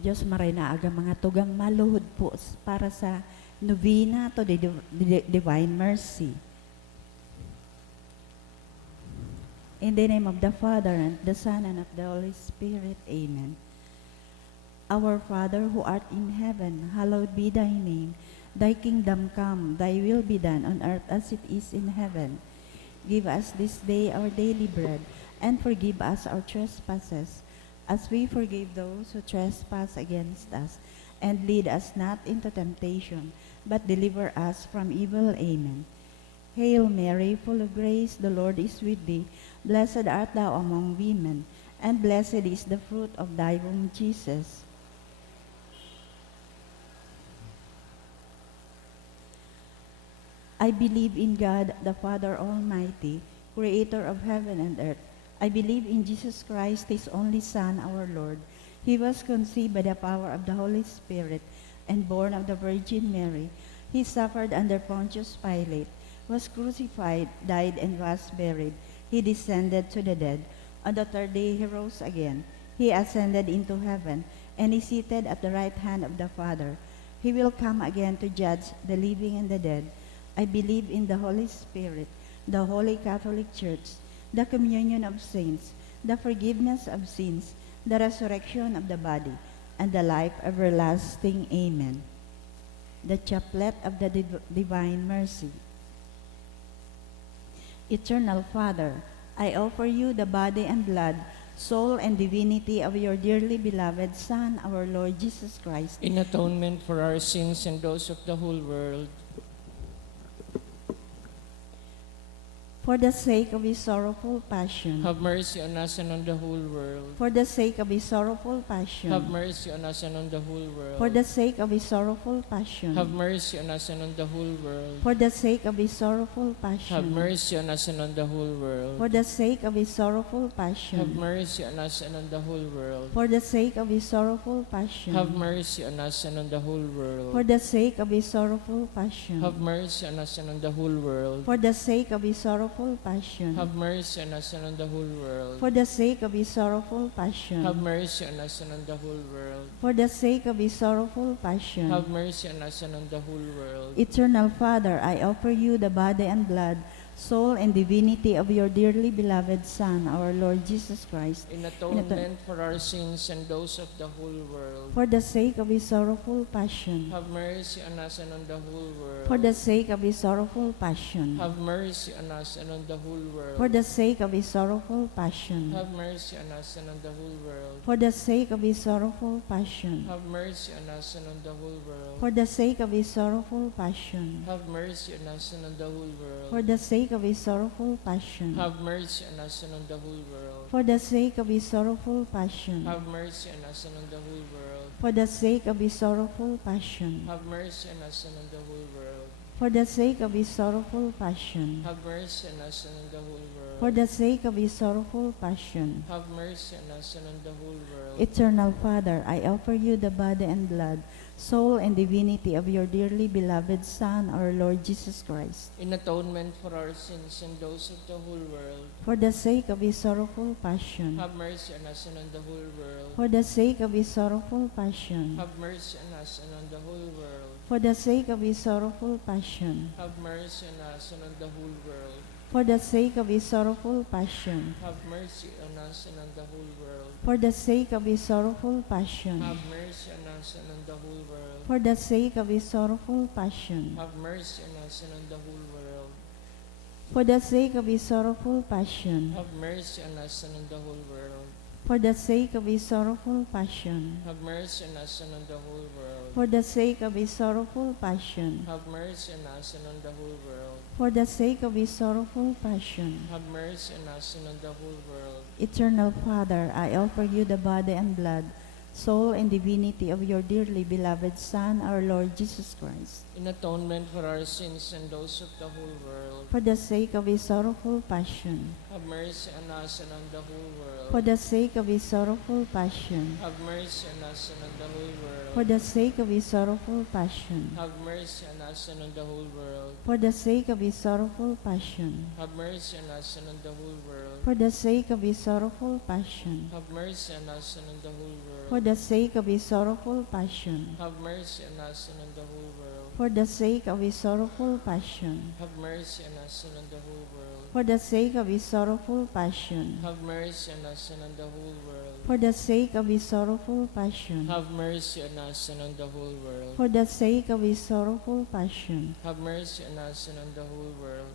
Diyos maray na aga mga tugang maluhod po para sa novena to the Divine Mercy. In the name of the Father, and the Son, and of the Holy Spirit. Amen. Our Father, who art in heaven, hallowed be thy name. Thy kingdom come, thy will be done on earth as it is in heaven. Give us this day our daily bread, and forgive us our trespasses, as we forgive those who trespass against us. And lead us not into temptation, but deliver us from evil. Amen. Hail Mary, full of grace, the Lord is with thee. Blessed art thou among women, and blessed is the fruit of thy womb, Jesus. I believe in God, the Father Almighty, creator of heaven and earth. I believe in Jesus Christ, his only Son, our Lord. He was conceived by the power of the Holy Spirit and born of the Virgin Mary. He suffered under Pontius Pilate, was crucified, died, and was buried. He descended to the dead. On the third day he rose again. He ascended into heaven, and is seated at the right hand of the Father. He will come again to judge the living and the dead. I believe in the Holy Spirit, the Holy Catholic Church, the communion of saints, the forgiveness of sins, the resurrection of the body, and the life everlasting. Amen. The Chaplet of the Divine Mercy. Eternal Father, I offer you the body and blood, soul and divinity of your dearly beloved Son, our Lord Jesus Christ, in atonement for our sins and those of the whole world. for the sake of his sorrowful passion. Have mercy on us and on the whole world. For the sake of his sorrowful passion. Have mercy on us and on the whole world. For the sake of his sorrowful passion. Have mercy on us and on the whole world. For the sake of his sorrowful passion. Have mercy on us and on the whole world. For the sake of his sorrowful passion. Have mercy on us and on the whole world. For the sake of his sorrowful passion. Have mercy on us and on the whole world. For the sake of his sorrowful passion. Have mercy on us and on the whole world. For the sake of his sorrowful passion. Have mercy on us and on the whole world. For the sake of his sorrowful passion. Have mercy on us and on the whole world. For the sake of his sorrowful passion. Have mercy on us and on the whole world. Eternal Father, I offer you the body and blood, soul and divinity of your dearly beloved Son, our Lord Jesus Christ, In atonement for our sins and those of the whole world. for the sake of his sorrowful passion. Have mercy on us and on the whole world. For the sake of his sorrowful passion. Have mercy on us and on the whole world. For the sake of his sorrowful passion. Have mercy on us and on the whole world. For the sake of his sorrowful passion. Have mercy on us and on the whole world. For the sake of his sorrowful passion. Have mercy on us and on the whole world. For the sake of his sorrowful passion. Have mercy on us and on the whole world. For the sake of his sorrowful passion. Have mercy on us and on the whole world. For the sake of his sorrowful passion. Have mercy on us and on the whole world. For the sake of his sorrowful passion. Have mercy on us and on the whole world. For the sake of his sorrowful passion. Have mercy on us and on the whole world. Eternal Father, I offer you the body and blood, soul and divinity of your dearly beloved Son, our Lord Jesus Christ, In atonement for our sins and those of the whole world. for the sake of his sorrowful passion. Have mercy on us and on the whole world. For the sake of his sorrowful passion. Have mercy on us and on the whole world. For the sake of his sorrowful passion. Have mercy on us and on the whole world. For the sake of his sorrowful passion. Have mercy on us and on the whole world. For the sake of his sorrowful passion. Have mercy on us and on the whole world. For the sake of his sorrowful passion. Have mercy on us and on the whole world. For the sake of his sorrowful passion. Have mercy on us and on the whole world. For the sake of his sorrowful passion. Have mercy on us and on the whole world. For the sake of his sorrowful passion. Have mercy on us and on the whole world. For the sake of his sorrowful passion. Have mercy on us and on the whole world. Eternal Father, I offer you the body and blood, soul and divinity of your dearly beloved Son, our Lord Jesus Christ, In atonement for our sins and those of the whole world. for the sake of his sorrowful passion. Have mercy on us and on the whole world. For the sake of his sorrowful passion. Have mercy on us and on the whole world. For the sake of his sorrowful passion. Have mercy on us and on the whole world. For the sake of his sorrowful passion. Have mercy on us and on the whole world. For the sake of his sorrowful passion. Have mercy on us and on the whole world. For the sake of his sorrowful passion. Have mercy on us and on the whole world. For the sake of his sorrowful passion. Have mercy on us and on the whole world. For the sake of his sorrowful passion. Have mercy on us and on the whole world. For the sake of his sorrowful passion. Have mercy on us and on the whole world. For the sake of his sorrowful passion. Have mercy on us and on the whole world.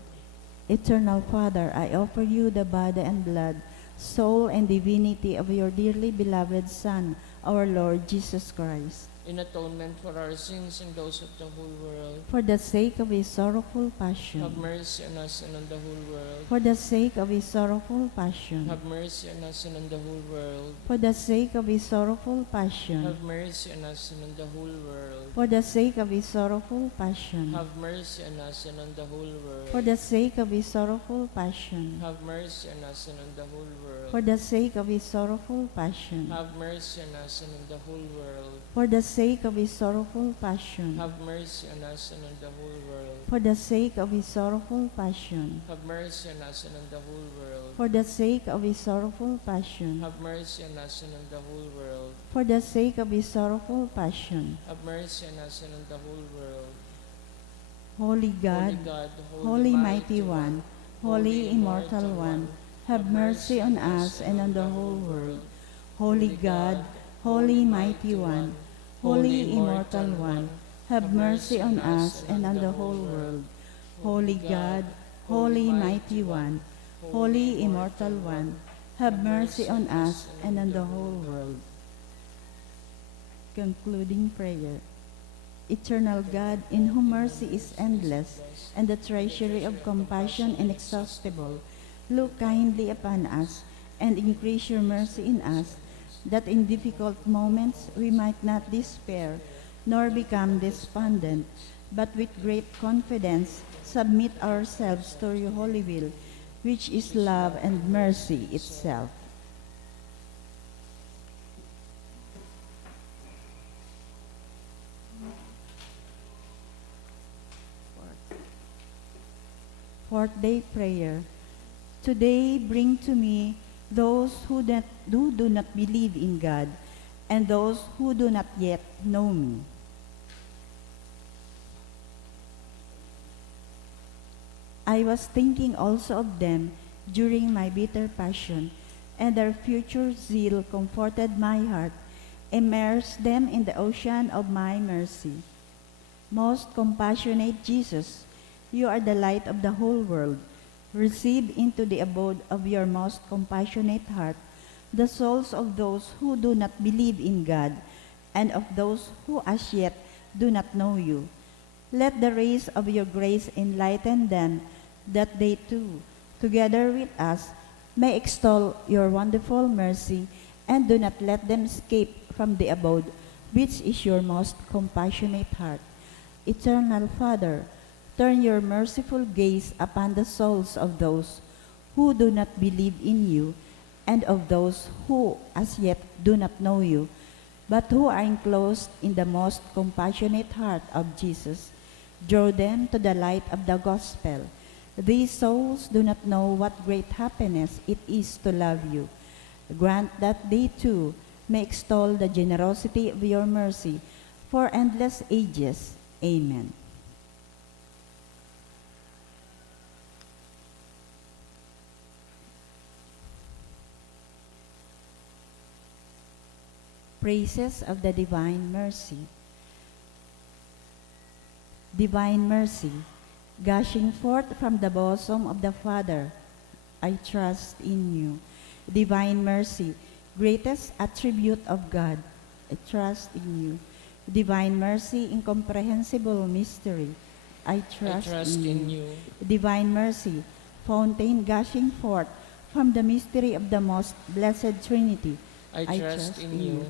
Eternal Father, I offer you the body and blood, soul and divinity of your dearly beloved Son, our Lord Jesus Christ. In atonement for our sins and those of the whole world. For the sake of his sorrowful Have passion. mercy on us and on the whole world. For the sake of his sorrowful passion. Have mercy on us and on the whole world. For the sake of his sorrowful passion. Have mercy on us and on the whole world. For the sake of his sorrowful passion. Have mercy on us and on the whole world. For the sake of his sorrowful passion. Have mercy on us and on the whole world. For the sake of his sorrowful passion. Have mercy on us and on the whole world. For the sake of his sorrowful passion. Have mercy on us and on the whole world. For the sake of his sorrowful passion. Have mercy on us and on the whole world. For the sake of his sorrowful passion. Have mercy on us and on the whole world. For the sake of his sorrowful passion. Have mercy on us and on the whole world. Holy God, Holy Mighty One, Holy Immortal One, have mercy on us and on the whole world. Holy God, Holy Mighty One, Holy Immortal One, have mercy on us and on the whole world. Holy God, Holy Mighty One, Holy Immortal One, have mercy on us and on the whole world. Concluding prayer. Eternal God, in whom mercy is endless and the treasury of compassion inexhaustible, look kindly upon us and increase your mercy in us, that in difficult moments we might not despair nor become despondent, but with great confidence submit ourselves to your holy will, which is love and mercy itself. Fourth day prayer. Today bring to me those who do not believe in God and those who do not yet know me. I was thinking also of them during my bitter passion, and their future zeal comforted my heart, immersed them in the ocean of my mercy. Most compassionate Jesus, you are the light of the whole world. Receive into the abode of your most compassionate heart the souls of those who do not believe in God and of those who as yet do not know you. Let the rays of your grace enlighten them, that they too, together with us, may extol your wonderful mercy, and do not let them escape from the abode which is your most compassionate heart. Eternal Father, turn your merciful gaze upon the souls of those who do not believe in you and of those who as yet do not know you, but who are enclosed in the most compassionate heart of Jesus. Draw them to the light of the gospel. These souls do not know what great happiness it is to love you. Grant that they too may extol the generosity of your mercy for endless ages. Amen. Praises of the Divine Mercy. Divine Mercy, gushing forth from the bosom of the Father, I trust in you. Divine Mercy, greatest attribute of God, I trust in you. Divine Mercy, incomprehensible mystery, I trust in you. Divine Mercy, fountain gushing forth from the mystery of the most blessed Trinity, I trust in you.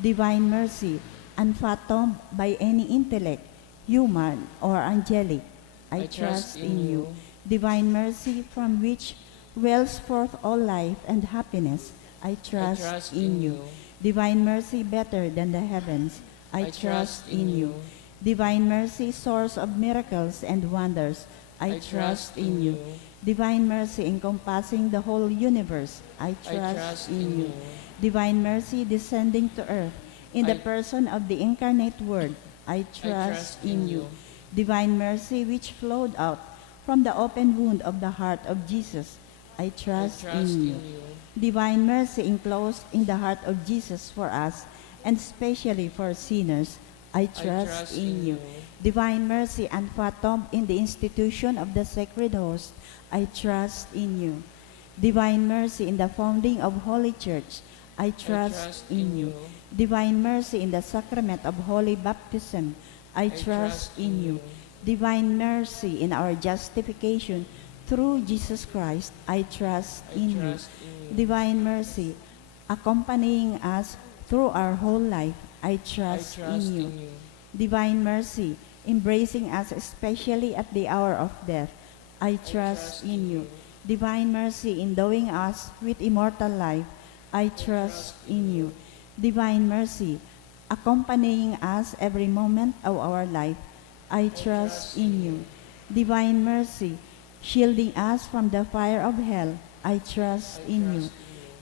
Divine Mercy, unfathomed by any intellect, human or angelic, I trust in you. Divine Mercy, from which wells forth all life and happiness, I trust in you. Divine Mercy, better than the heavens, I trust in you. Divine Mercy, source of miracles and wonders, I trust in you. Divine mercy encompassing the whole universe, I trust in you. Divine mercy descending to earth in the I- person of the incarnate Word, I trust in you. Divine mercy which flowed out from the open wound of the heart of Jesus, I trust in you. Divine mercy enclosed in the heart of Jesus for us, and especially for sinners, I trust in you. Divine mercy unfathomed in the institution of the Sacred Host, I trust in you. Divine mercy in the founding of Holy Church, I trust in you. Divine mercy in the sacrament of Holy Baptism, I trust in you. Divine mercy in our justification through Jesus Christ, I trust in you. Divine mercy accompanying us through our whole life, I trust in you. Divine mercy embracing us especially at the hour of death, I trust in you. Divine mercy endowing us with immortal life, I trust in you. Divine mercy accompanying us every moment of our life, I trust in you. Divine mercy shielding us from the fire of hell, I trust in you.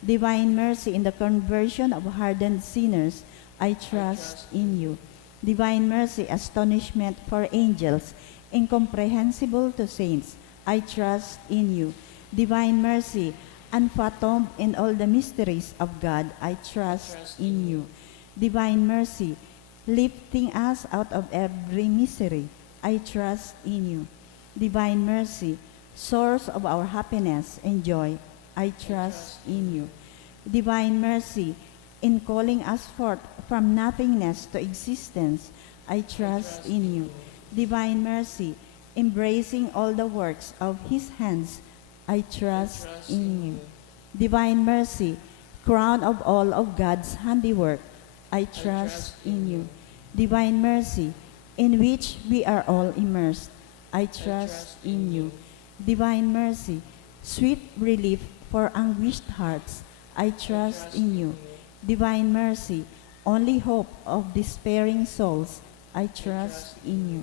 Divine mercy in the conversion of hardened sinners, I trust in you. Divine mercy astonishment for angels, incomprehensible to saints, I trust in you. Divine mercy unfathomed in all the mysteries of God, I trust in you. Divine mercy lifting us out of every misery, I trust in you. Divine mercy, source of our happiness and joy, I trust in you. Divine mercy, in calling us forth from nothingness to existence, I trust in you. Divine mercy, embracing all the works of His hands, I trust in you. Divine mercy, crown of all of God's handiwork, I trust in you. Divine mercy, in which we are all immersed, I trust in you. Divine mercy, sweet relief for anguished hearts, I trust in you. Divine mercy, only hope of despairing souls, I trust in you.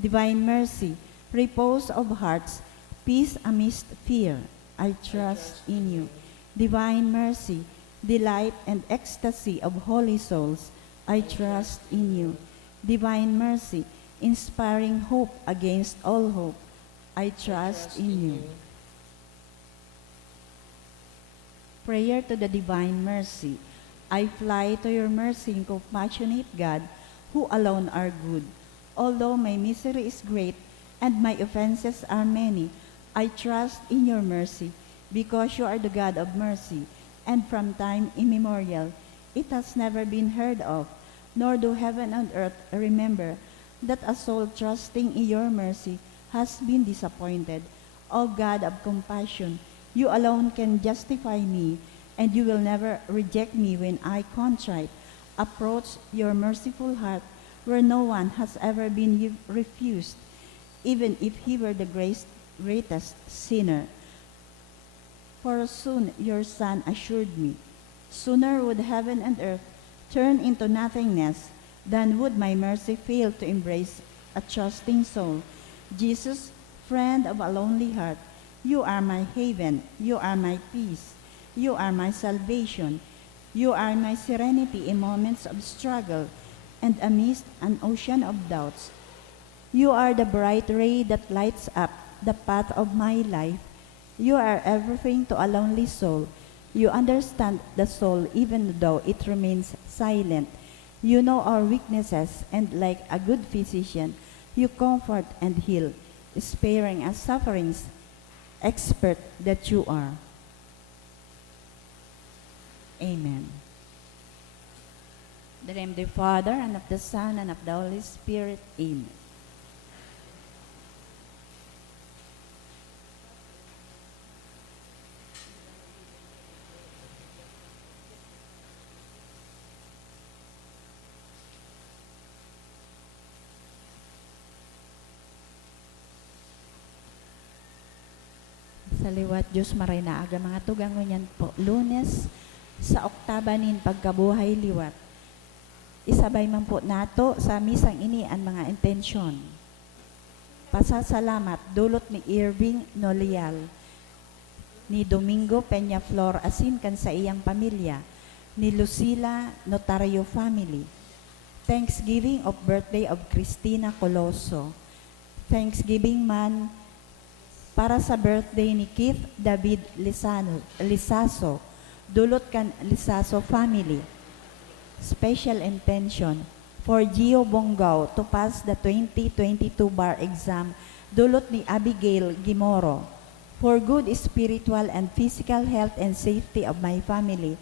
Divine mercy, repose of hearts, peace amidst fear, I trust in you. Divine mercy, delight and ecstasy of holy souls, I trust in you. Divine mercy, inspiring hope against all hope, I trust in you. Prayer to the Divine Mercy. I fly to your mercy, compassionate God, who alone are good. Although my misery is great and my offenses are many, I trust in your mercy, because you are the God of mercy, and from time immemorial it has never been heard of, nor do heaven and earth remember, that a soul trusting in your mercy has been disappointed. O God of compassion, you alone can justify me, and you will never reject me when I, contrite, approach your merciful heart, where no one has ever been refused, even if he were the greatest sinner. For soon your Son assured me, sooner would heaven and earth turn into nothingness than would my mercy fail to embrace a trusting soul. Jesus, friend of a lonely heart, you are my haven, you are my peace, you are my salvation, you are my serenity in moments of struggle and amidst an ocean of doubts. You are the bright ray that lights up the path of my life. You are everything to a lonely soul. You understand the soul even though it remains silent. You know our weaknesses, and like a good physician, you comfort and heal, sparing us sufferings, expert that you are. Amen. In the name of the Father, and of the Son, and of the Holy Spirit. Amen. Sa liwat Diyos maray na aga mga tugang ngunyan po. Lunes sa oktaba nin pagkabuhay liwat. Isabay man po nato sa misang ini ang mga intensyon. Pasasalamat dulot ni Irving Nolial, ni Domingo Peñaflor asin kan sa iyang pamilya, ni Lucila Notario family. Thanksgiving of birthday of Cristina Coloso. Thanksgiving man para sa birthday ni Keith David Lisaso, dulot kan Lisaso family. Special intention for Gio Bongao to pass the 2022 bar exam, dulot ni Abigail Gimoro. For good spiritual and physical health and safety of my family,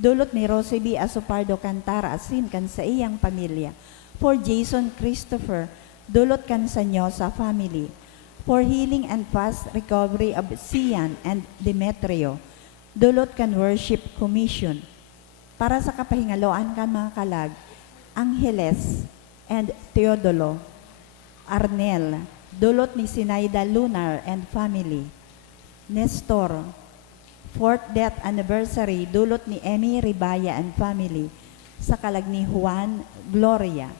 dulot ni Roseby Asopardo Cantara asin kan sa iyang pamilya. For Jason Christopher, dulot kan sa nyo sa family. For healing and fast recovery of Sian and Demetrio, dulot kan worship commission. Para sa kapahingaloan kan mga kalag, Angeles and Teodolo Arnel, dulot ni Sinaida Lunar and family. Nestor, 4th death anniversary, dulot ni Emmy Ribaya and family. Sa kalag ni Juan Gloria,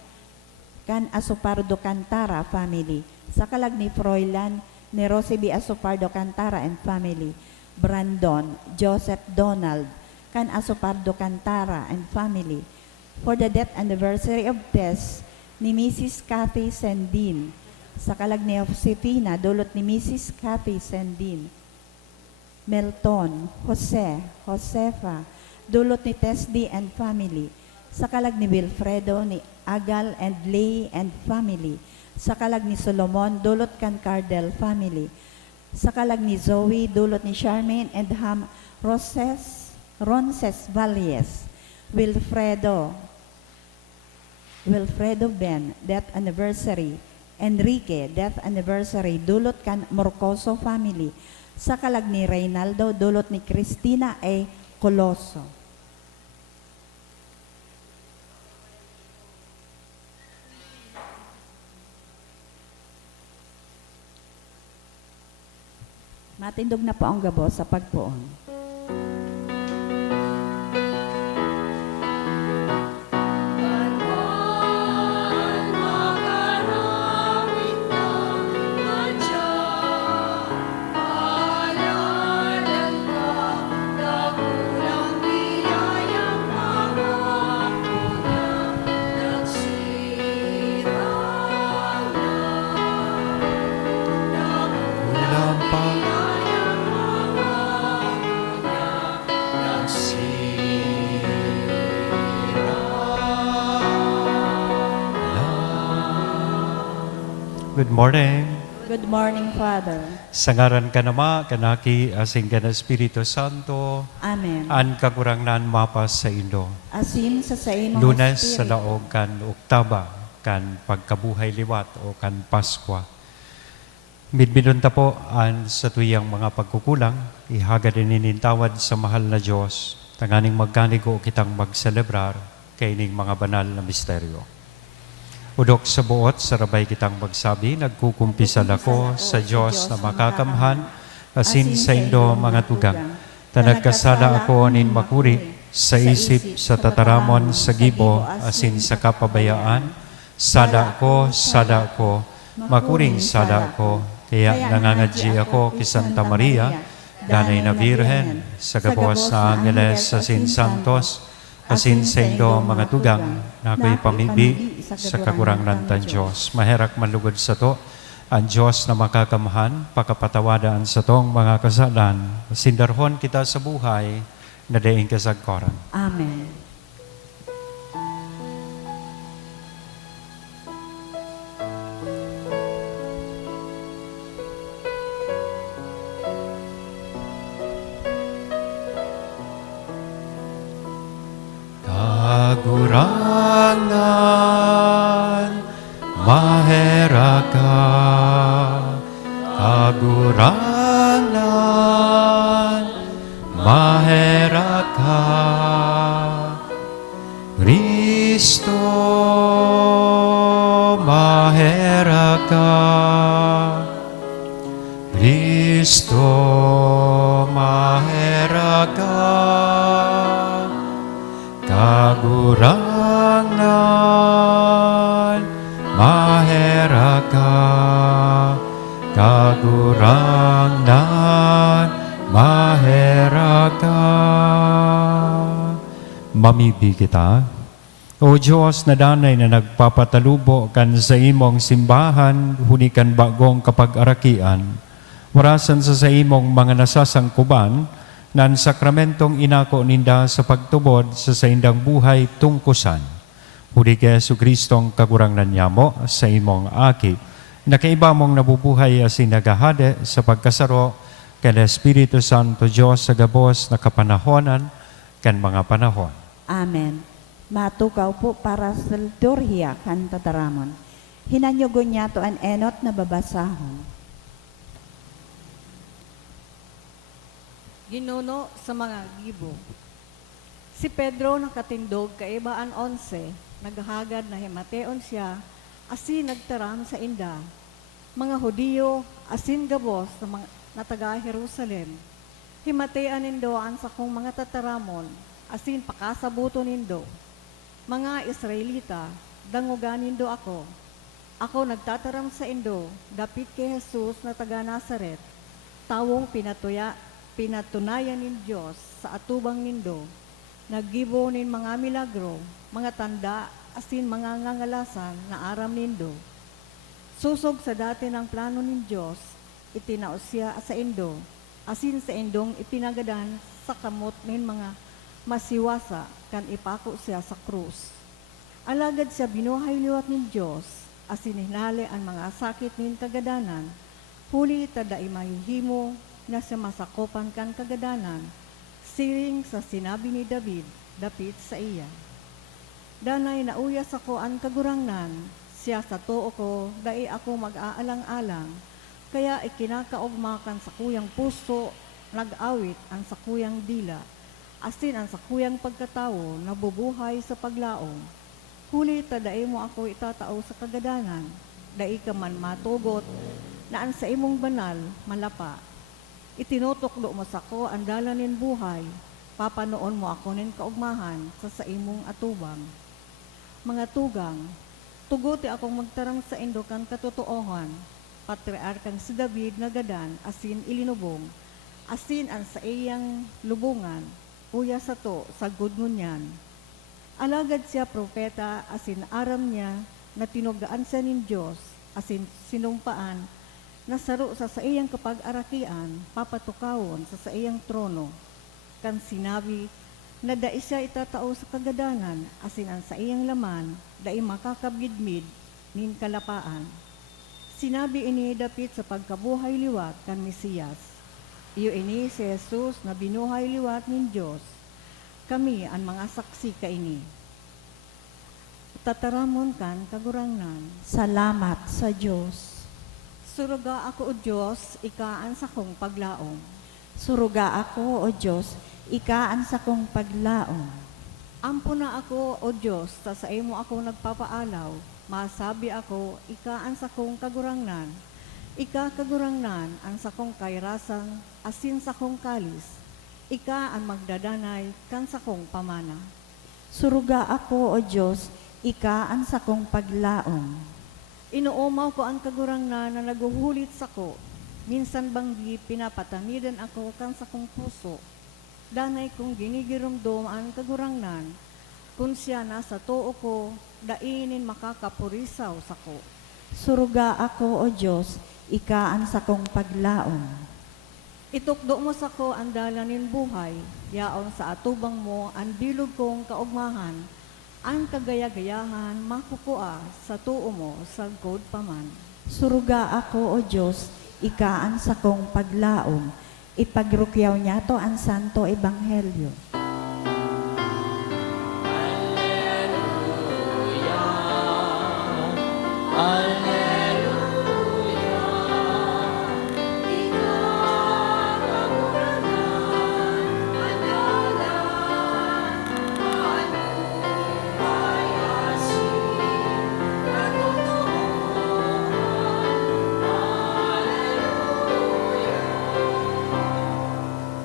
kan Asopardo Cantara family. Sa kalag ni Froilan, ni Roseby Asopardo Cantara and family. Brandon Joseph Donald, kan Asopardo Cantara and family. For the death anniversary of Tess, ni Mrs. Cathy Sendin. Sa kalag ni Josefina, dulot ni Mrs. Cathy Sendin. Melton, Jose, Josefa, dulot ni Tess D and family. Sa kalag ni Wilfredo, ni Agal and Lay and family. Sa kalag ni Solomon, dulot kan Cardel family. Sa kalag ni Zoe, dulot ni Charmaine and Ham Ronces Valles. Wilfredo Ben, death anniversary. Enrique, death anniversary, dulot kan Morcoso family. Sa kalag ni Reynaldo, dulot ni Cristina A. Coloso. Matindog na po ang gabo sa pagpuon. Good morning. Good morning, Father. Sa ngaran ka nama, kanaki, asing ka na Espiritu Santo, Amen. an kagurangnan mapas sa Indo. Asin sa imong Lunes sa espiritu. laog kan Oktaba, kan pagkabuhay liwat o kan Paskwa. Midbidunta po an sa tuyang mga pagkukulang, ihagad inintawad sa mahal na Diyos, tanganing magkanigo kitang magselebrar kaining mga banal na misteryo. Udok sa buot, sarabay kitang magsabi, nagkukumpisal ako sa Diyos na makakamhan, asin sa Indo mga tugang. Tanagkasala ako nin makuri, sa isip, sa tataramon, sa gibo, asin sa kapabayaan. Sada ko, makuring sada ko. Kaya nangangadji ako kay Santa Maria, Danay na Virhen, sa gabos na Angeles, asin Santos, asin sa Indo mga tugang, na ako'y pamibi sa kagurangnan tan Diyos. Maherak manlugod sa to, ang Diyos na makakamahan, pakapatawadaan sa tong mga kasalan, sindarhon kita sa buhay, na daing kasagkoran. Amen. Kagurangan, maheraka, kagurangan, maheraka, Kristo, maheraka, Kristo, maheraka, kagurangan, maheraka. kagurangnan, maheraga. Mamibig kita. O Diyos na danay na nagpapatalubo kan sa imong simbahan, hunikan bagong kapag-arakian, warasan sa imong mga nasasangkuban, nan sakramentong inako ninda sa pagtubod sa saindang buhay tungkusan. Huli kay Jesu-Kristong kagurangnan nyamo sa imong aki, nakaiba mong nabubuhay as nagahade sa pagkasaro kan Espiritu Santo Diyos sa gabos na kapanahonan kan mga panahon. Amen. Matukaw po para sa liturhiya kan tataramon. Hinanyugon niya to an enot na babasahon. Ginuno sa mga gibo. Si Pedro nakatindog kaibaan 11, naghagad na himateon siya, asin nagtaram sa inda. Mga Hudiyo, asin gabos na taga Jerusalem. Himatean nindo an sa kong mga tataramon, asin pakasabuto nindo. Mga Israelita, dangugan nindo ako. Ako nagtataram sa indo, dapit kay Jesus na taga Nazaret, tawong pinatunayan nin Diyos sa atubang nindo, naggibo nin mga milagro, mga tanda, asin mga ngangalasan na aram nindo. Susog sa dati ng plano nin Diyos, itinaos siya sa indo, asin sa indong ipinagadan sa kamot nin mga masiwasa, kan ipako siya sa krus. Alagad siya binuhay liwat nin Diyos, asin hinali ang mga sakit nin kagadanan, huli tada imahihimo, na sa masakopan kan kagadanan, siring sa sinabi ni David, dapit sa iya. Danay nauyas ako ang kagurangnan, siya sa too ko, dai ako mag-aalang-alang, kaya ikinakaugmakan sa kuyang puso, nag-awit ang sakuyang dila, asin ang sakuyang pagkatao, nabubuhay sa paglaong. Huli ta dai mo ako itatao sa kagadanan, dai ka man matugot, na ang sa imong banal, malapa. Itinutukdo mo sa ko ang dalanin buhay, papanoon mo ako nin kaugmahan sa imong atubang. Mga tugang, tuguti akong magtarang sa indo kan katotoohan, patriarkang si David nagadan, asin ilinubong, asin ang sa iyang lubungan, uya sa to, sagod ngunyan. Alagad siya propeta, asin aram niya, na tinugaan siya nin Diyos, asin sinumpaan, nasaro sa iyang kapag-arakian, papatukawon sa iyang trono. Kan sinabi, na dai siya itatao sa kagadanan, asin ang sa iyang laman, dai makakabgidmid, nin kalapaan. Sinabi ini dapit sa pagkabuhay liwat kan Mesiyas. Iyo ini si Jesus na binuhay liwat nin Diyos. Kami ang mga saksi kaini. Tataramon kan kagurangnan. Salamat sa Diyos. Suruga ako o Diyos, ikaan sa kong paglaom. Suruga ako, O Diyos, ikaan sa kong paglaom. Ampo na ako, O Diyos, sa imo ako nagpapaalaw. Masabi ako, ikaan sa kong kagurangnan. Ika kagurangnan, ang sa kong kairasan, asin sa kong kalis. Ika ang magdadanay, kan sa kong pamana. Suruga ako, O Diyos, ikaan sa kong paglaom. Inuumaw ko ang kagurangnan na naguhulit sa ko. Minsan banggi pinapatamidan ako kan sa kong puso. Danay kong ginigirumdom ang kagurangnan. Kung siya nasa too ko, dainin makakapurisaw sa ko. Suruga ako, O Diyos, ikaan sa kong paglaom. Itukdo mo sa ko ang dalanin buhay, yaon sa atubang mo ang bilog kong kaugmahan, ang kagaya-gayahan makukua sa tuo mo sa god paman. Suruga ako, O Diyos, ikaan sa kong paglaom. Ipagrukyaw niya to ang Santo Ebanghelyo.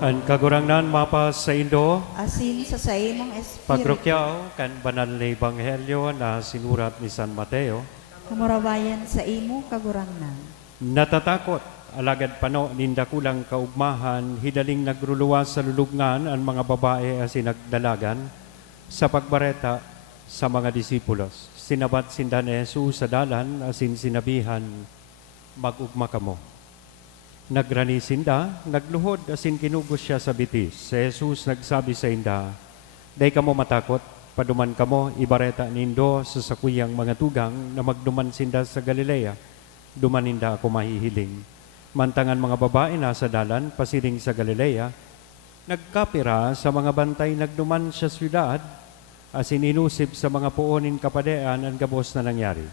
Ang kagurangnan mapa sa Indo, Asin sa imong espiritu. pagrokyaw kan banal na ebanghelyo na sinurat ni San Mateo. Kamurabayan sa imo kagurangnan. Natatakot, alagad pano, ninda kulang kaugmahan, hidaling nagruluwa sa lulubngan ang mga babae asin nagdalagan, sa pagbareta sa mga disipulos. Sinabat sinda ni Jesus sa dalan, asin sinabihan, mag-ugma kamo. Nagrani sinda, nagluhod, asin kinugos siya sa bitis. Si Jesus nagsabi sa inda, day kamo matakot, paduman kamo, ibareta nindo sa sakuyang mga tugang na magduman sinda sa Galilea. Dumaninda ako mahihiling. Mantangan mga babae na sa dalan, pasiling sa Galilea, nagkapira sa mga bantay nagduman sa syudad, asin inusib sa mga puonin kapadean ang gabos na nangyari.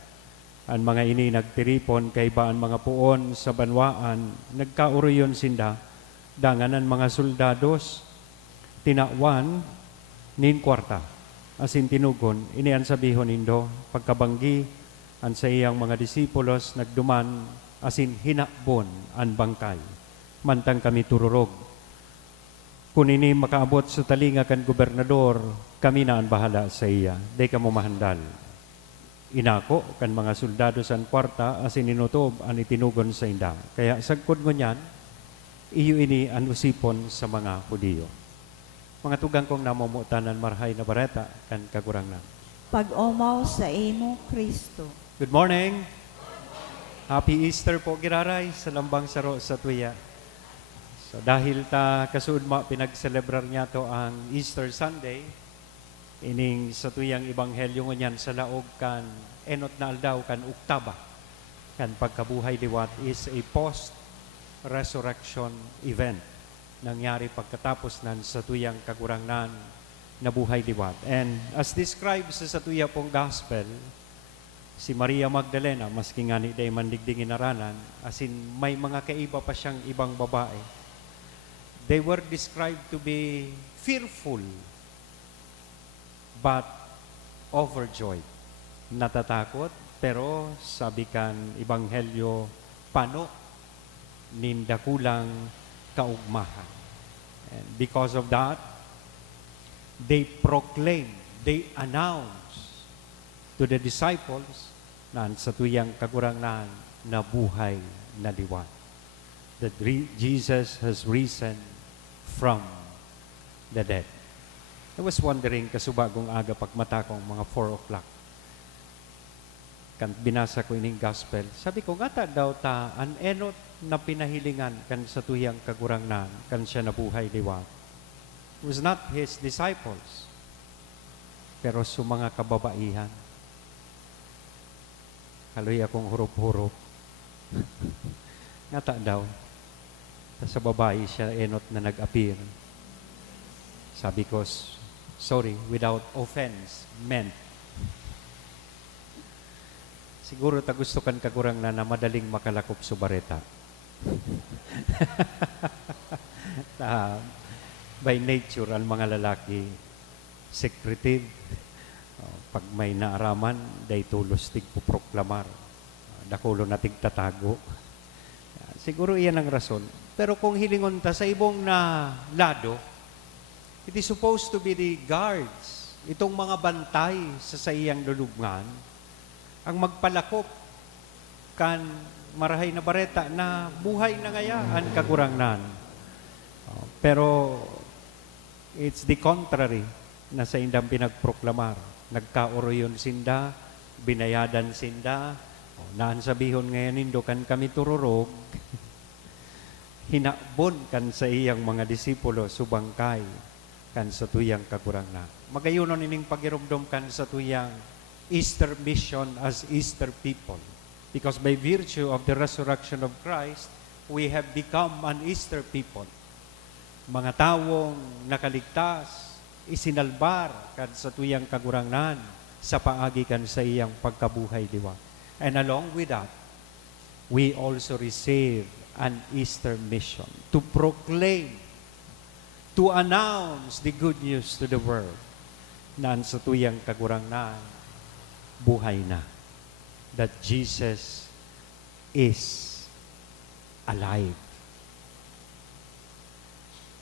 Ang mga ini nagtiripon kay baan mga puon sa banwaan, nagkauroyon sinda, dangan ang mga soldados, tinawan, nin kwarta, asin tinugon, ini ang sabihon nindo, pagkabanggi, ang sa iyang mga disipulos nagduman, asin hinakbon ang bangkay. Mantang kami tururog. Kung ini makaabot sa talinga kan gobernador, kami na ang bahala sa iya. Day ka mo mahandal. Inako kan mga soldado sa kwarta, asin inutob ang itinugon sa inda. Kaya sagkod mo niyan, iyo ini ang usipon sa mga Hudiyo. Mga tugang kong namumutanan marhay na bareta kan kagurangnan. Pag-umaw sa imo, Kristo. Good morning. Happy Easter po, giraray, sa lambang saro sa tuya. So dahil ta kasuudma pinagselebrar niya to ang Easter Sunday, ining sa tuyang ebanghelyo ngunyan sa laog kan enot na aldaw kan Oktaba, kan pagkabuhay liwat is a post-resurrection event. Nangyari pagkatapos nan sa tuyang kagurangnan na buhay liwat. And as described sa tuya pong gospel, si Maria Magdalena, maski nga ni day mandigdingin naranan, asin may mga kaiba pa siyang ibang babae. They were described to be fearful, but overjoyed. Natatakot, pero sabi kan Ebanghelyo, pano, nindakulang kaugmahan. And because of that, they proclaim, they announce to the disciples na sa tuyang kagurangnan na buhay na liwan. That Jesus has risen from the dead. I was wondering, kasubagong aga pagmata kong mga 4 o'clock, kan binasa ko ining gospel, sabi ko, ngata daw ta, an enot na pinahilingan kan sa tuyang kagurangnan, kan siya nabuhay liwat. It was not his disciples, pero sa mga kababaihan. Kaloy akong hurup-hurup. Ngata daw, sa babae siya enot na nag-appear. Sabi ko, sorry, without offense, meant. Siguro ta gusto kan kagurang na madaling makalakop sa bareta. By nature, ang mga lalaki, secretive. Pag may naaraman, day tulos tigpupproklamar. Dakulo na tigtatago. Siguro iyan ang rason. Pero kung hilingon ta sa ibong na lado, it is supposed to be the guards, itong mga bantay sa iyang lulubngan, ang magpalakop kan marahay na bareta na buhay na ngaya ang kagurangnan. Pero it's the contrary na sa indang pinagproklamar. Nagkaoroyon sinda, binayadan sinda, naan sabihon ngayon indo kan kami tururog, hinakbon kan sa iyang mga disipulo subangkay kan sa tuyang kagurangnan. Magayunon ining pagirumdom kan sa tuyang Easter mission as Easter people. Because by virtue of the resurrection of Christ, we have become an Easter people. Mga tawong nakaligtas, isinalbar kan sa tuyang kagurangnan sa paagi kan sa iyang pagkabuhay diwa. And along with that, we also receive an Easter mission to proclaim, to announce the good news to the world na sa tuyang kagurangnan, buhay na. That Jesus is alive.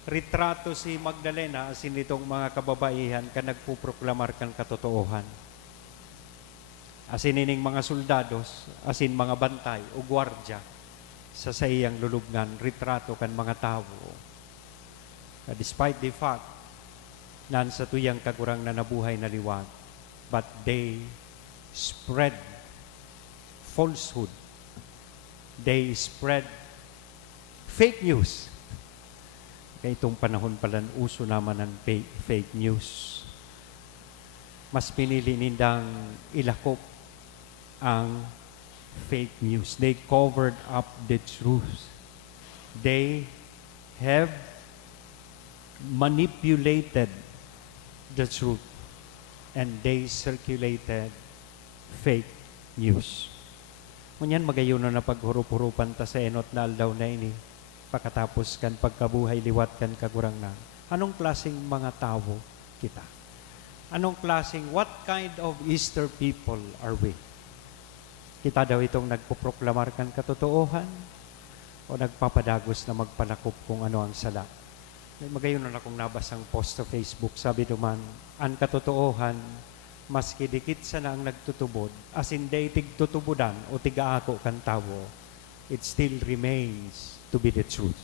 Retrato si Magdalena asin itong mga kababaihan ka nagpuproklamar kan katotoohan. Asin ining mga soldados, asin mga bantay o gwardya, sa iyang lulubngan, retrato kan mga tao. Despite the fact, nan sa tuyang kagurang na nabuhay na liwat, but they spread falsehood. They spread fake news. Kaya itong panahon pala, uso naman ng fake news. Mas pinili nindang ilakop ang fake news. They covered up the truth. They have manipulated the truth and they circulated fake news. Ngunyan magayon na paghurup-hurupan ta sa enot na aldaw na ini, pagkatapos kan pagkabuhay liwat kan kagurang na. Anong klaseng mga tao kita? Anong klaseng, what kind of Easter people are we? Kita daw itong nagpuproklamar kan katotoohan o nagpapadagos na magpalakop kung ano ang sala. Magayon na akong nabasang post sa Facebook, sabi naman, ang katotoohan, maski dikit sa na ang nagtutubod, as in day tigtutubudan o tigaako kan tawo, it still remains to be the truth.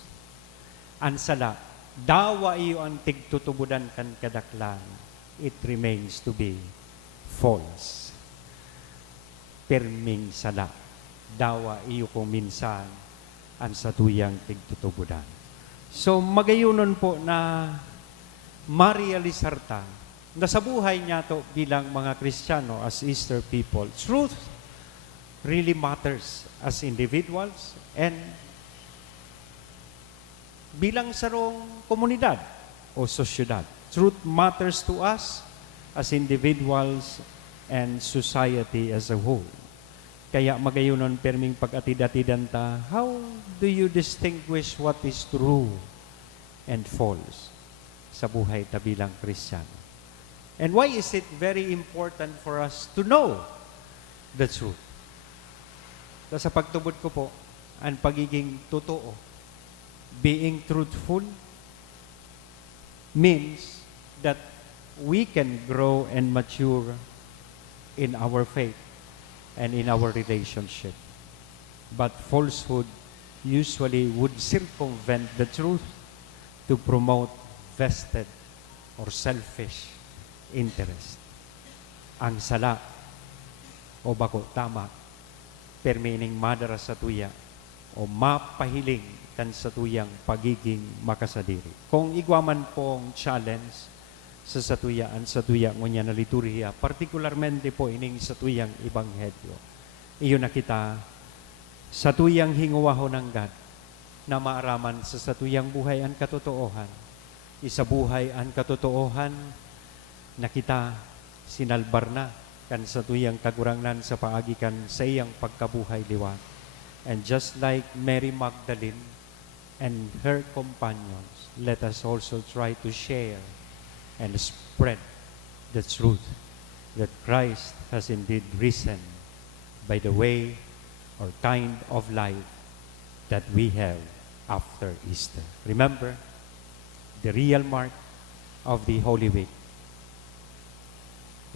Ang sala, dawa iyo ang tigtutubudan kan kadaklan, it remains to be false. Perming sala, dawa iyo kung minsan ang satuyang tigtutubudan. So magayunon po na ma-realisar ta na sa buhay niya to bilang mga Kristiyano as Easter people, truth really matters as individuals and bilang sarong komunidad o sosyedad. Truth matters to us as individuals and society as a whole. Kaya magayunon perming pag-atid-atidan ta, how do you distinguish what is true and false sa buhay ta bilang Kristiyano? And why is it very important for us to know the truth? Sa pagtubod ko po, ang pagiging totoo, being truthful, means that we can grow and mature in our faith and in our relationship. But falsehood usually would circumvent the truth to promote vested or selfish interest. Ang sala o bako tama permining madara sa tuya o mapahiling kan sa tuyang pagiging makasadiri. Kung igwaman pong challenge sa satuyaan sa tuya ngunya na liturhiya, partikularmente po ining sa tuyang ebanghelyo. Iyon na kita sa tuyang hinguwaho ng God na maaraman sa satuyang buhay ang katotoohan. Isabuhay ang katotoohan na kita sinalbar na kan sa tuyang kagurangnan sa paagikan sa iyang pagkabuhay liwat. And just like Mary Magdalene and her companions, let us also try to share and spread the truth that Christ has indeed risen by the way or kind of life that we have after Easter. Remember, the real mark of the Holy Week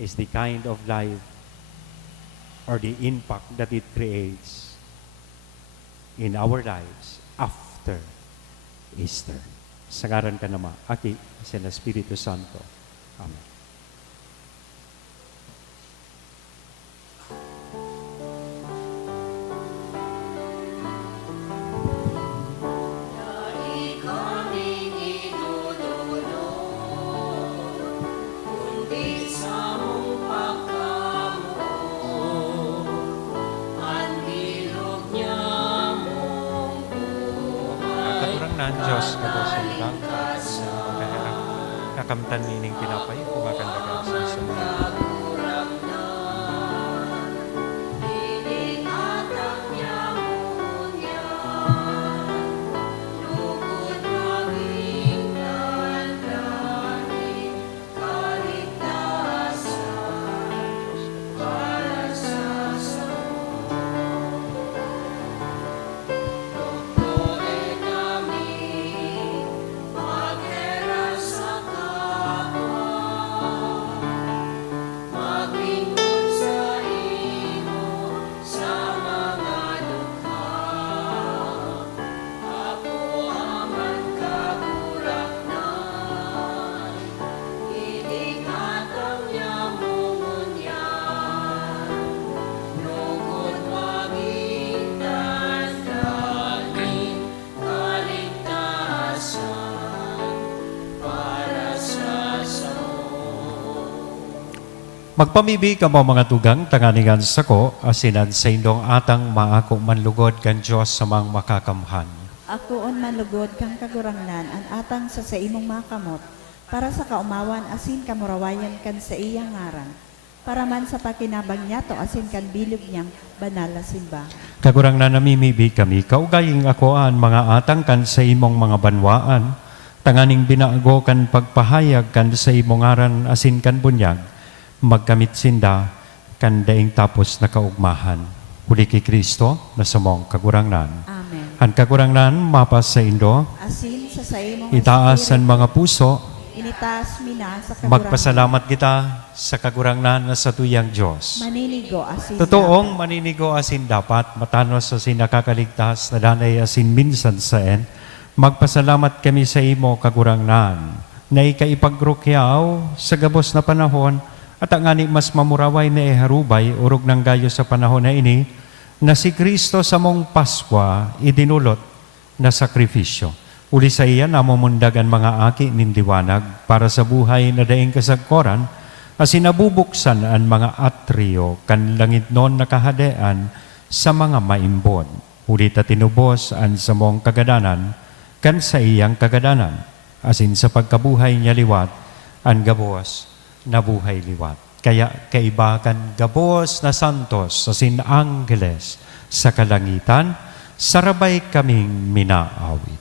is the kind of life or the impact that it creates in our lives after Easter. Sa ngaran ka naman, Aki, sa Espiritu Santo. Amen. Katurang Diyos, kadosin lang, kahirap, nakamtan nining pinapay, kumakandagan sa mga Magpamibi ka mo mga tugang tanganingan sako, asinan sa indong atang maako manlugod kan Diyos sa mga makakamhan. Ako on manlugod kang kagurangnan, an atang sa imong makamot, para sa kaumawan asin kamurawayan kan sa iyang ngaran, para man sa pakinabang niya to asin kan bilog niyang banal na simba. Kagurang na namimibi kami, kaugaying ako an mga atang kan sa imong mga banwaan, tanganing binago kan pagpahayag kan sa imong ngaran asin kan bunyag, magkamit sinda kan daing tapos na kaugmahan. Huli kay Kristo na samong kagurangnan. Amen. Ang kagurangnan mapas sa indo, Asin sa imong itaas ang mga puso, initaas mina sa kagurangnan. magpasalamat kita sa kagurangnan na sa tuyang Diyos. Maninigo asin Totoong maninigo asin dapat, matanos asin nakakaligtas, na danay asin minsan saen, magpasalamat kami sa imo kagurangnan, na ikaipagrukyaw sa gabos na panahon, at ang ani mas mamuraway na iharubay, urog ng gayo sa panahon na ini, na si Kristo sa mong Paskwa idinulot na sakripisyo. Uli sa iya, namumundag ang mga aki nindiwanag para sa buhay na daing kasagkoran, as sinabubuksan ang mga atriyo kan langit non nakahadean sa mga maimbon. Uli ta tinubos ang samong kagadanan kan sa iyang kagadanan, asin sa pagkabuhay niya liwat, ang gabos na buhay liwat. Kaya kaibakan gabos na santos asin anggeles sa kalangitan, sarabay kaming minaawit.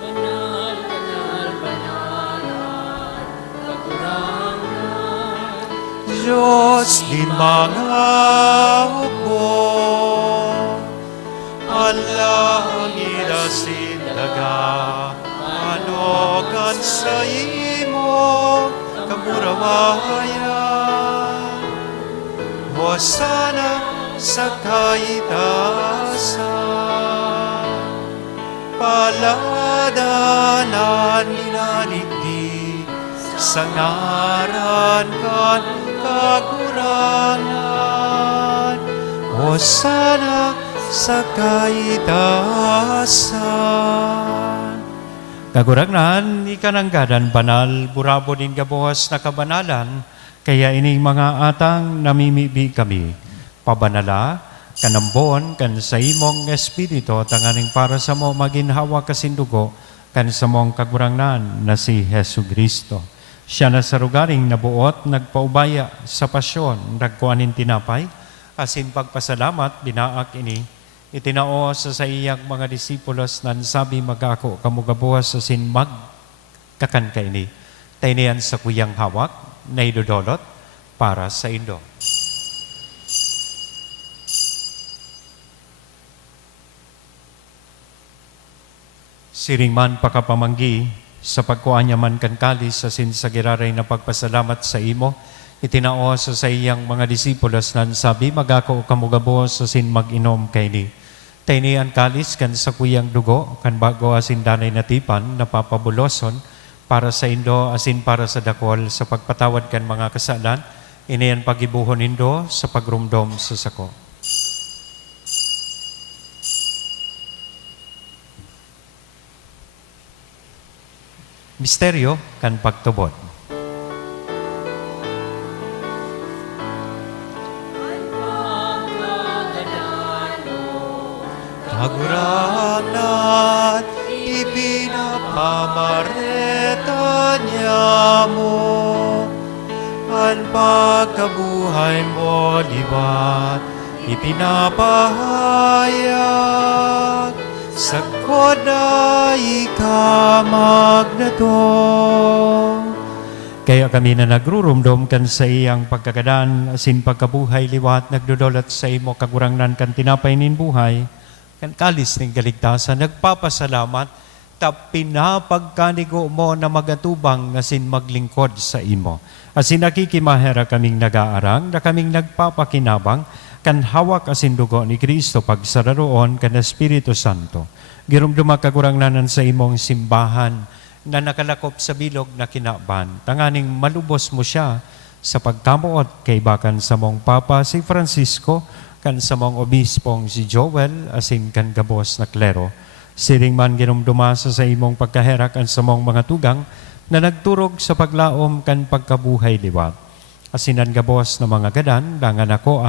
Banal, banal, banal, kagurangan. Diyos din mga upo, alangin asin daga, anogan sa imo kamurawayan. Hosana sa kaitasan, paladanan ninanigdi, sa ngaran kan kagurangan. Hosana sa kaitasan. Kagurangnan, ikananggadan banal, burabo din gabuhas na kabanalan, kaya ining mga atang namimibi kami. Pabanala, kanambon, kan sa imong espiritu, tanganing para sa mo maginhawa kasindugo, kan sa mong kagurangnan na si Hesu Kristo. Siya na sa rugaring nabuot, nagpaubaya sa pasyon, nagkuanin tinapay, asin pagpasalamat, binaak ini, itinao sa iyang mga disipulos nan sabi magako kamugabuhas asin magkakan ka ini. Tainian sa kuyang hawak, na idodolot para sa indo. Siring man pakapamanggi, sa pagkuanya man kan kalis asin sa giraray na pagpasalamat sa imo, itinao sa iyang mga disipulos nan sabi magako kamugabuhas asin mag-inom kay ni. Taini ang kalis kan sa kuyang dugo, kan bago asin danay natipan, napapabuloson, para sa indo asin para sa dakol, sa pagpatawad kan mga kasalan, ini ang pagibuhon indo sa pagrumdom sa sako. Misteryo kan pagtubod. Kaguranan, ipinapamareta niya mo, ang pagkabuhay mo liwat, ipinapahayag, sa koda ikamag na to. Kaya kami na nagrurumdom kan sa iyang pagkakadan, asin pagkabuhay liwat, nagdudulot sa imo kagurangnan kan tinapay nin buhay, kan kalis ng kaligtasan, nagpapasalamat, pinapagkanigo mo na magatubang asin maglingkod sa imo. Asin nakikimahera kaming nag-aarang, na kaming nagpapakinabang, kan hawak asin dugo ni Kristo pagsararoon kan Espiritu Santo. Girumduma kagurangnanan sa imong simbahan, na nakalakop sa bilog na kinaban, tanganing malubos mo siya sa pagkamuot kay bakan sa mong Papa si Francisco, kan sa mong obispong si Joel, asin kan gabos na klero, Siring man ginumdumasa sa imong pagkaherak ang samong mga tugang na nagturog sa paglaom kan pagkabuhay liwat. Asinan gabos na mga gadan, dangan ako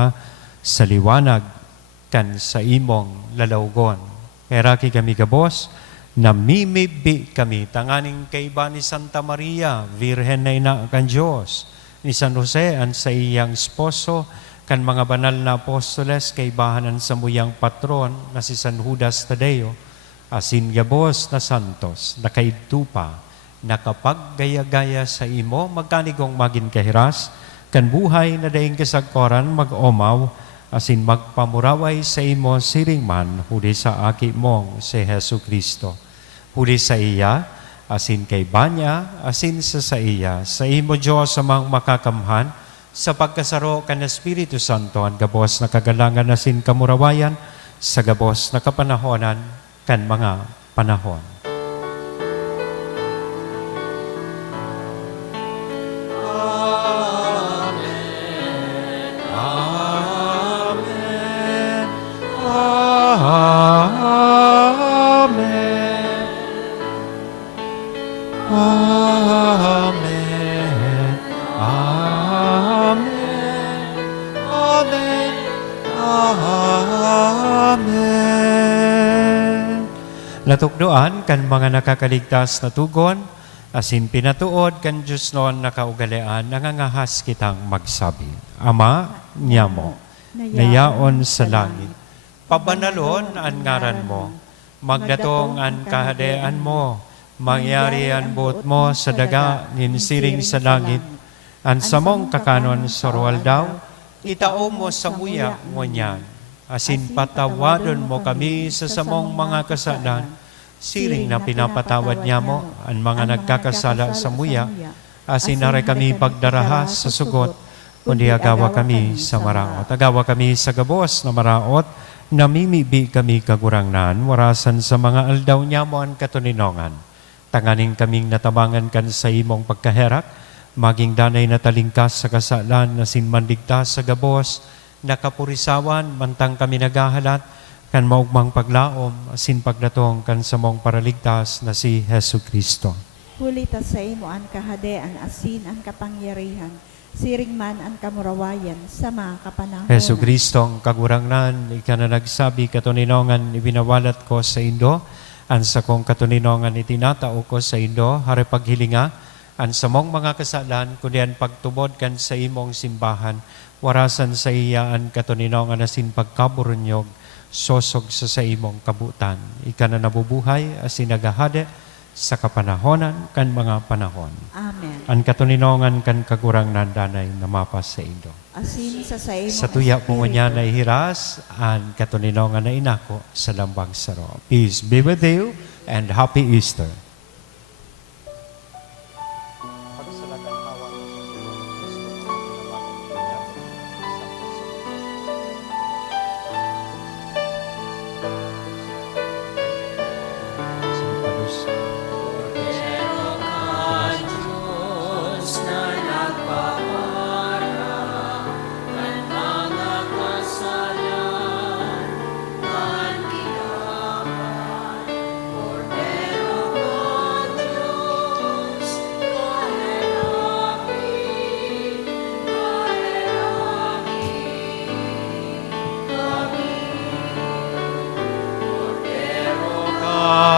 sa liwanag kan sa imong lalawgon. Eraki kami gabos, namimibi kami, tanganing kaiba ni Santa Maria, Virhen na ina kan Diyos, ni San Jose, ang sa iyang esposo, kan mga banal na apostoles, kaibahanan sa muyang patron, na si San Judas Tadeo, asin gabos na santos, nakaidtupa, nakapaggaya-gaya sa imo, magkanigong magin kahiras, kan buhay na daing kasagkoran mag-omaw, asin magpamuraway sa imo siring man, huli sa aki mong si Hesu Kristo. Huli sa iya, asin kay Banya, asin sa iya, sa imo Diyos amang makakamhan, sa pagkasaro kan Espiritu Santo, ang gabos na kagalangan asin kamurawayan, sa gabos na kapanahonan, kan mga panahon. Natukdoan kan mga nakakaligtas na tugon, asin pinatuod kan Diyos noon nakaugalian, nangangahas kitang magsabi, Ama, niyamo, nayaon sa langit, pabanalon ang ngaran mo, magdatong ang kahadean mo, mangyari ang buot mo sa daga, ninsiring sa langit, ang samong kakanon sa ruwal daw, itao mo sa muyak mo niyan, asin patawadon mo kami sa samong mga kasalan, siring na pinapatawad niya mo ang mga nagkakasala sa muya, asin nare kami pagdaraha sa sugot, kundi agawa kami sa maraot. Agawa kami sa gabos na maraot, namimibi kami kagurangnan, warasan sa mga aldaw niya mo ang katuninongan. Tanganing kaming natabangan kan sa imong pagkaherak, maging danay na talingkas sa kasalan, asin mandigtas sa gabos, nakapurisawan, mantang kami nagahalat, kan maugmang paglaom, asin pagdatong kan samong paraligtas na si Hesu Kristo. Hulita sa imo ang kahadean, asin ang kapangyarihan, siring man ang kamurawayan sa mga kapanahon. Hesu Kristo, ang kagurangnan, ika na nagsabi, katuninongan, ibinawalat ko sa Indo, ang sa kong katuninongan, itinatao ko sa Indo, hari paghilinga, ang samong mga kasalan, kundi ang pagtubod kan sa imong simbahan, warasan sa iya ang katuninongan, asin pagkaburunyog, sosog sa imong kabutan. Ika na nabubuhay, asin nagahade sa kapanahonan kan mga panahon. Amen. Ang katuninongan kan kagurangnan danay namapas sa Indo. Asin sa imo Sa tuya po niya na ihiras, ang katuninongan na inako sa lambang saro. Peace be with you and happy Easter.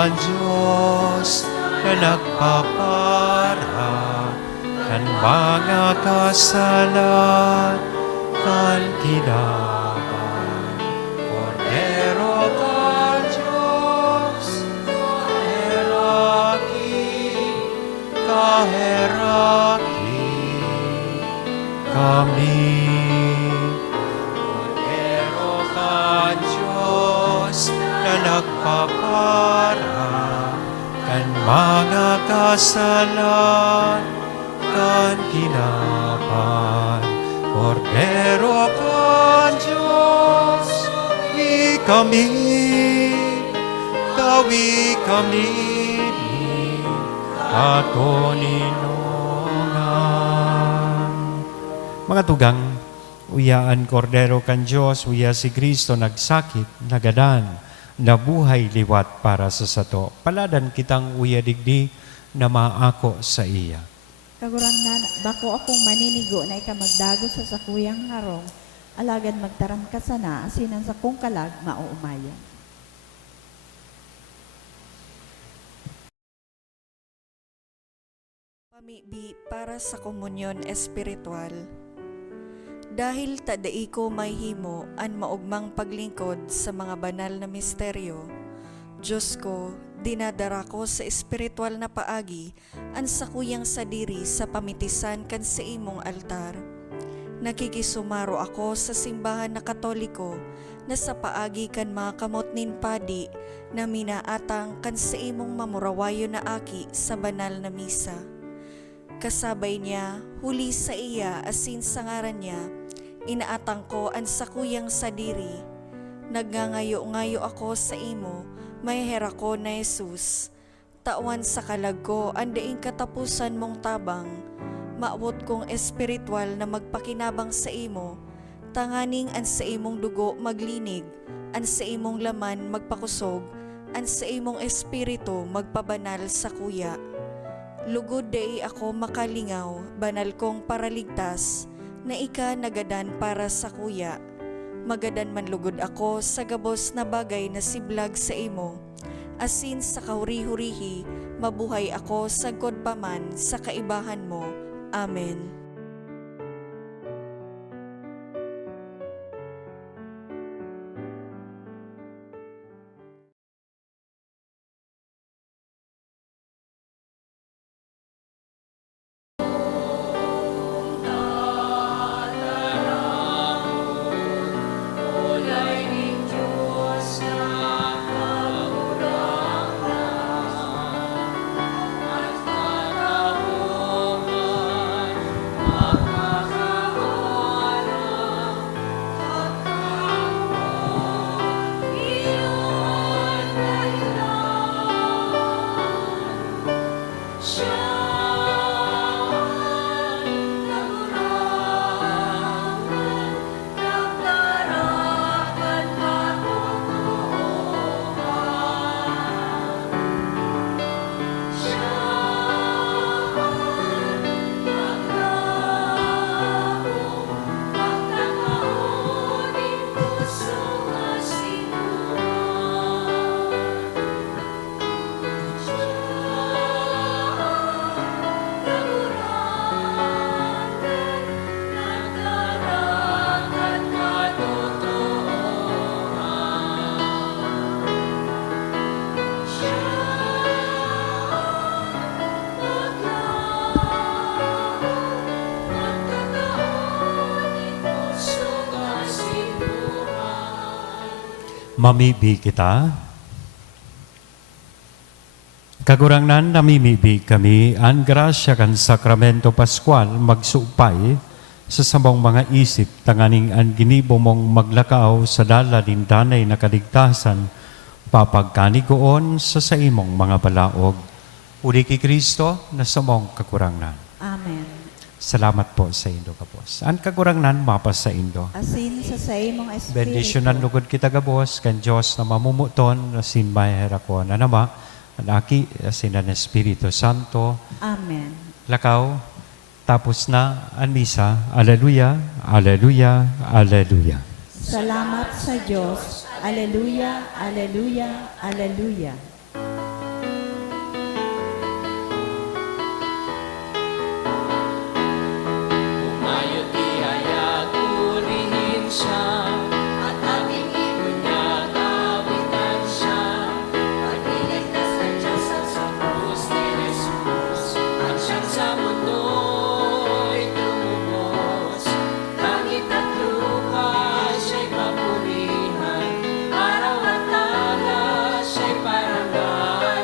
Diyos na nagpapara kan mga kasalan kan kinaban. Cordero ka Diyos, kaheraki kami. Cordero ka Diyos na nagpapara kan mga kasalan kan kinaban. Cordero ka Diyos, kawi kami ni katuninongan. Mga tugang, uyaan Cordero kan Diyos, uya si Kristo nagsakit, nagadan, na buhay liwat para sa sato. Paladan kitang uyadigdi na maako sa iya. Kagurangnan, bako akong maninigo na ikamagdago sa sakuyang harong, alagad magtaram ka sana, asinan sa kong kalag, mauumayan. Pamibi para sa komunyon espiritual. Dahil tadai ko may himo an maugmang paglingkod sa mga banal na misteryo, Diyos ko, dinadara ko sa espiritual na paagi an sakuyang sadiri sa pamitisan kan sa imong altar. Nakikisumaro ako sa simbahan na Katoliko na sa paagi kan mga kamot nin padi na minaatang kan sa imong mamurawayo na aki sa banal na misa. Kasabay niya, huli sa iya asin sa ngaran niya, inaatang ko ang sakuyang sadiri. Nagngangayo-ngayo ako sa imo, may hera ko na Jesus. Tawan sa kalag ko, andaing katapusan mong tabang. Maabot kong espiritual na magpakinabang sa imo, tanganing an sa imong dugo maglinig, an sa imong laman magpakusog, an sa imong espiritu magpabanal sa kuya. Lugod day ako makalingaw, banal kong paraligtas, na ika nagadan para sa kuya. Magadan man lugod ako sa gabos na bagay na siblag sa imo. Asin sa kahuri-hurihi, mabuhay ako sagkod paman sa kaibahan mo. Amen. Mamibi kita. Kagurangnan namimibi kami ang grasya kan sakramento Pascual magsupay sa samong mga isip tanganing ang ginibo mong maglakaw sa dala din danay na kaligtasan papagkanigoon sa imong mga balaog. Uli ki Kristo na samong kakurangnan. Amen. Salamat po sa Indo kapos. Ang kakurangnan mapas sa Indo. Asin sa imong espiritu. Bendisyonan lugod kita gabos kan Diyos na mamumuton asin mahera ko na nama anaki asin ang Espiritu Santo. Amen. Lakaw tapos na ang misa. Alleluia, alleluia, alleluia. Salamat sa Diyos. Alleluia, alleluia, alleluia. Umayot ihayag, purihin siya, at ating ibunyag, awitan siya. Pagliligtas ng Diyos at sa krus ni Jesus, at siyang sa mundo'y tumubos. Langit at lupa siya'y papurihan, araw at araw siya'y parangalan.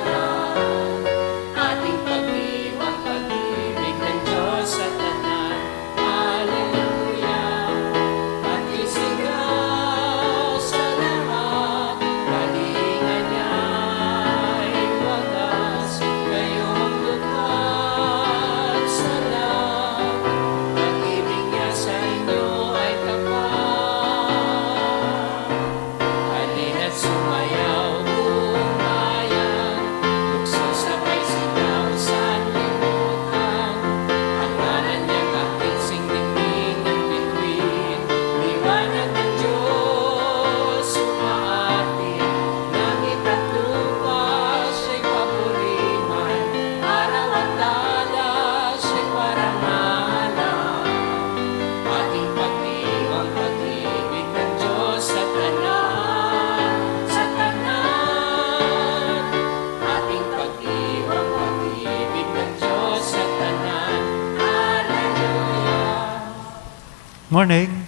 Ating pag-iwang pag-ibig ng Diyos at tanan. Alleluia. Pagising Morning.